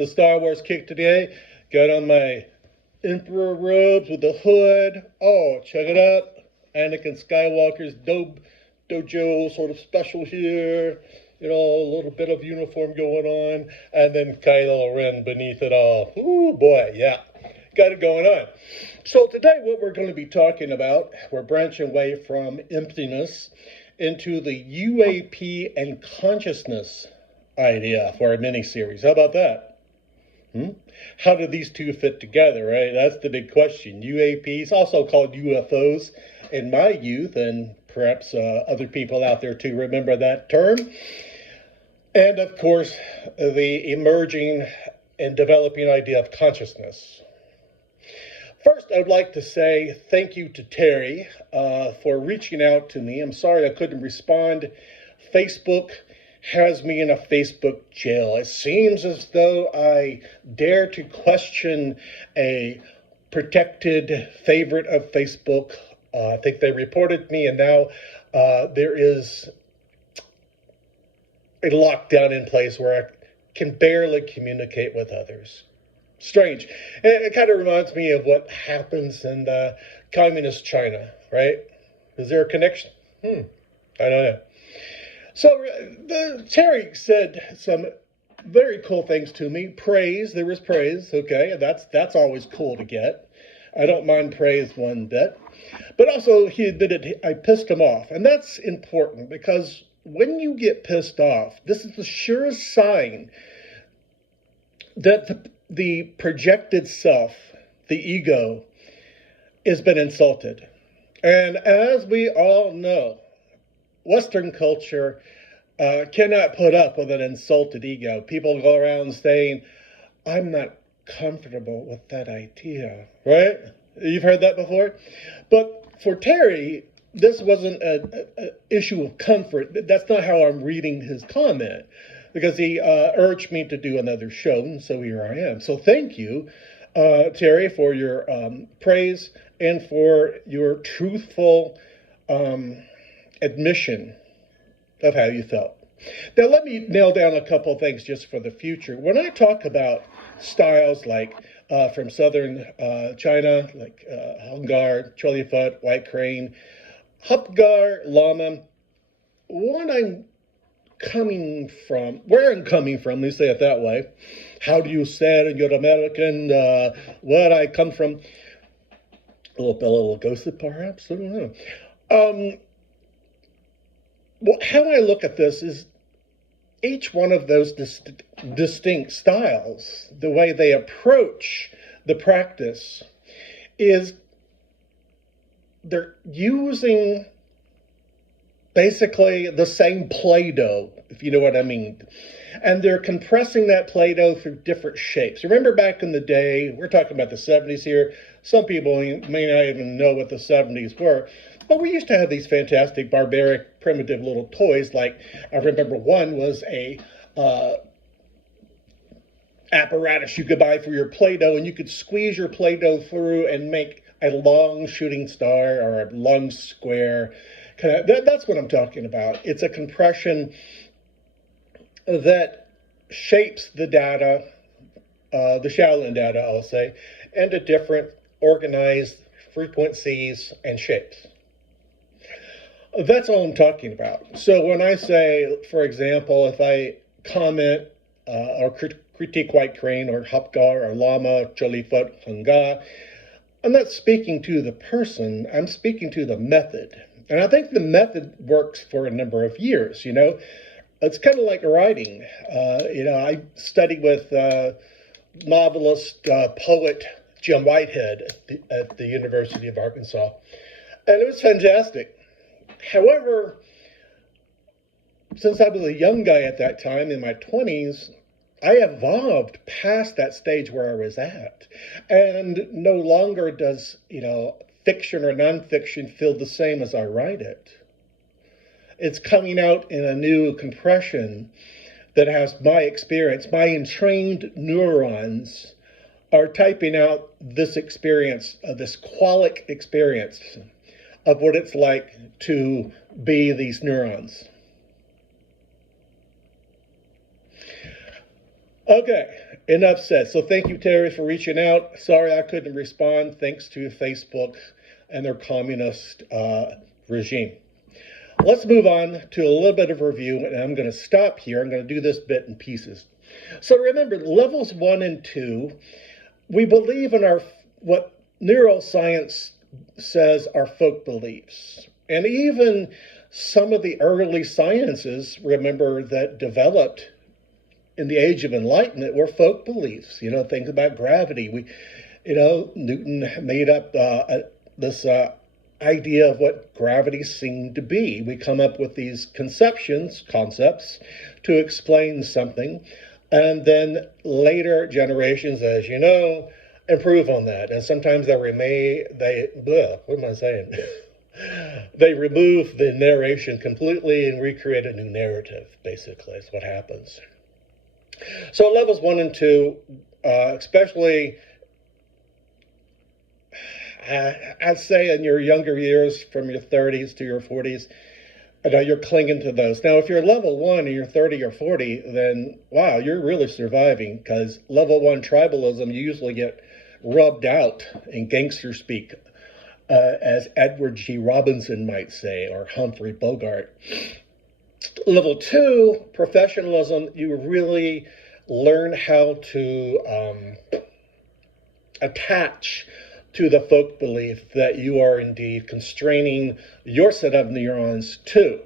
the Star Wars kick today. Got on my Emperor robes with the hood. Oh, check it out. Anakin Skywalker's dojo sort of special here. You know, a little bit of uniform going on. And then Kylo Ren beneath it all. Ooh, boy, yeah. Got it going on. So today what we're going to be talking about, we're branching away from emptiness into the UAP and consciousness idea for our mini-series. How about that? How do these two fit together, right? That's the big question. UAPs, also called UFOs in my youth, and perhaps other people out there too remember that term. And of course, the emerging and developing idea of consciousness. First, I would like to say thank you to Terry for reaching out to me. I'm sorry I couldn't respond. Facebook has me in a Facebook jail. It seems as though I dare to question a protected favorite of Facebook. I think they reported me, and now there is a lockdown in place where I can barely communicate with others. Strange. It kind of reminds me of what happens in communist China, right? Is there a connection? I don't know. So Terry said some very cool things to me. Praise, there was praise, okay, that's always cool to get. I don't mind praise one bit. But also he admitted I pissed him off, and that's important because when you get pissed off, this is the surest sign that the projected self, the ego, has been insulted. And as we all know, Western culture cannot put up with an insulted ego. People go around saying, I'm not comfortable with that idea, right? You've heard that before? But for Terry, this wasn't an issue of comfort. That's not how I'm reading his comment, because he urged me to do another show, and so here I am. So thank you, Terry, for your praise and for your truthful admission of how you felt. Now let me nail down a couple of things just for the future. When I talk about styles like from southern China, like Hungar, Cholifoot, White Crane, Hupgar, Lama, where I'm coming from, let me say it that way. How do you say it in your American, where I come from? A little ghosted perhaps, I don't know. Well, how I look at this is each one of those distinct styles, the way they approach the practice, is they're using basically the same Play-Doh, if you know what I mean. And they're compressing that Play-Doh through different shapes. Remember back in the day, we're talking about the 70s here. Some people may not even know what the 70s were. But we used to have these fantastic, barbaric, primitive little toys. Like, I remember one was a apparatus you could buy for your Play-Doh, and you could squeeze your Play-Doh through and make a long shooting star or a long square. That's what I'm talking about. It's a compression that shapes the data, the Shaolin data, I'll say, into different organized frequencies and shapes. That's all I'm talking about. So when I say, for example, if I comment or critique White Crane or Hupgar or Lama, Cholifoot, Hunga, I'm not speaking to the person, I'm speaking to the method. And I think the method works for a number of years, you know. It's kind of like writing. I studied with novelist, poet Jim Whitehead at the University of Arkansas. And it was fantastic. However, since I was a young guy at that time, in my 20s, I evolved past that stage where I was at. And no longer does, fiction or nonfiction feel the same as I write it. It's coming out in a new compression that has my experience. My entrained neurons are typing out this experience, this qualic experience of what it's like to be these neurons. Okay, Enough said. So thank you, Terry, for reaching out. Sorry I couldn't respond, thanks to Facebook and their communist regime. Let's move on to a little bit of review, and I'm going to stop here. I'm going to do this bit in pieces. So remember, levels 1 and 2, we believe in what neuroscience says are folk beliefs. And even some of the early sciences, remember, that developed in the Age of Enlightenment were folk beliefs. Things about gravity. Newton made up this idea of what gravity seemed to be. We come up with these concepts to explain something, and then later generations, as you know, improve on that. And sometimes they remove the narration completely and recreate a new narrative, basically, is what happens. So levels 1 and 2, especially, I'd say in your younger years, from your 30s to your 40s, you're clinging to those. Now, if you're level 1 and you're 30 or 40, then, wow, you're really surviving, because level 1 tribalism, you usually get rubbed out in gangster speak, as Edward G. Robinson might say, or Humphrey Bogart. Level 2, professionalism, you really learn how to attach to the folk belief that you are indeed constraining your set of neurons to,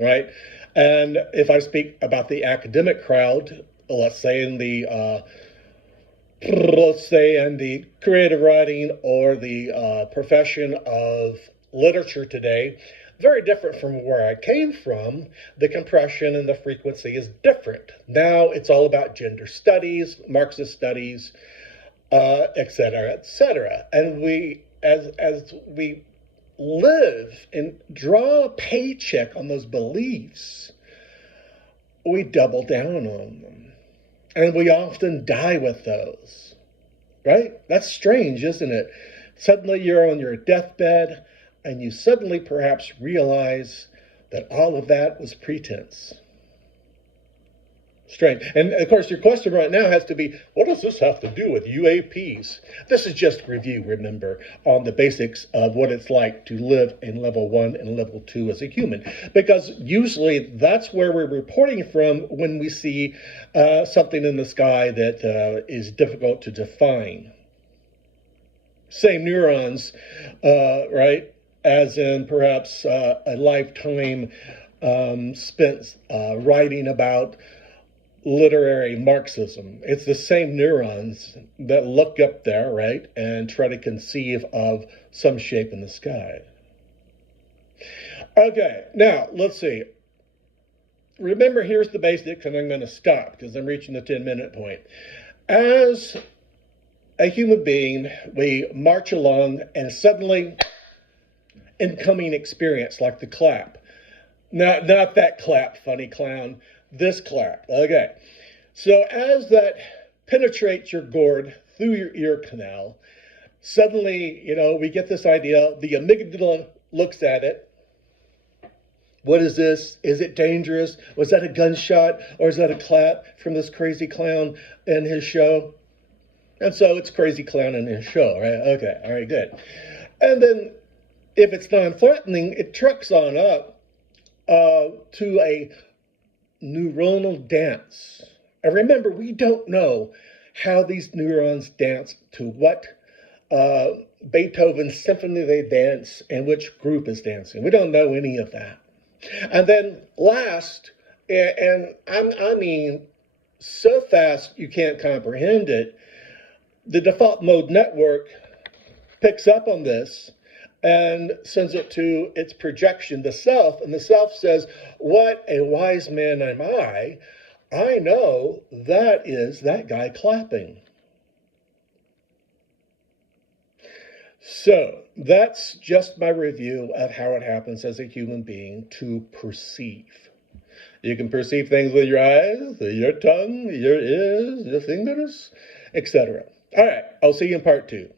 right? And if I speak about the academic crowd, let's say in the creative writing or the profession of literature today, very different from where I came from. The compression and the frequency is different. Now it's all about gender studies, Marxist studies, et cetera, et cetera. And we, as we live and draw a paycheck on those beliefs, we double down on them. And we often die with those, right? That's strange, isn't it? Suddenly you're on your deathbed, and you suddenly perhaps realize that all of that was pretense. Strange. And of course, your question right now has to be, what does this have to do with UAPs? This is just review, remember, on the basics of what it's like to live in level 1 and level 2 as a human. Because usually that's where we're reporting from when we see something in the sky that is difficult to define. Same neurons, right? As in perhaps a lifetime spent writing about literary Marxism. It's the same neurons that look up there, right, and try to conceive of some shape in the sky. Okay, now let's see. Remember, here's the basics, and I'm going to stop because I'm reaching the 10-minute point. As a human being, we march along, and suddenly, incoming experience, like the clap. Not that clap, funny clown. This clap. Okay. So as that penetrates your gourd through your ear canal, suddenly, we get this idea. The amygdala looks at it. What is this? Is it dangerous? Was that a gunshot? Or is that a clap from this crazy clown and his show? And so it's crazy clown and his show, right? Okay. All right, good. And then if it's non-threatening, it trucks on up to a neuronal dance. And remember, we don't know how these neurons dance to what Beethoven's symphony they dance and which group is dancing. We don't know any of that. And then last, and I mean so fast you can't comprehend it, the default mode network picks up on this and sends it to its projection, the self, and the self says, what a wise man am I. I know that is that guy clapping. So that's just my review of how it happens as a human being to perceive. You can perceive things with your eyes, your tongue, your ears, your fingers, etc. All right, I'll see you in part 2.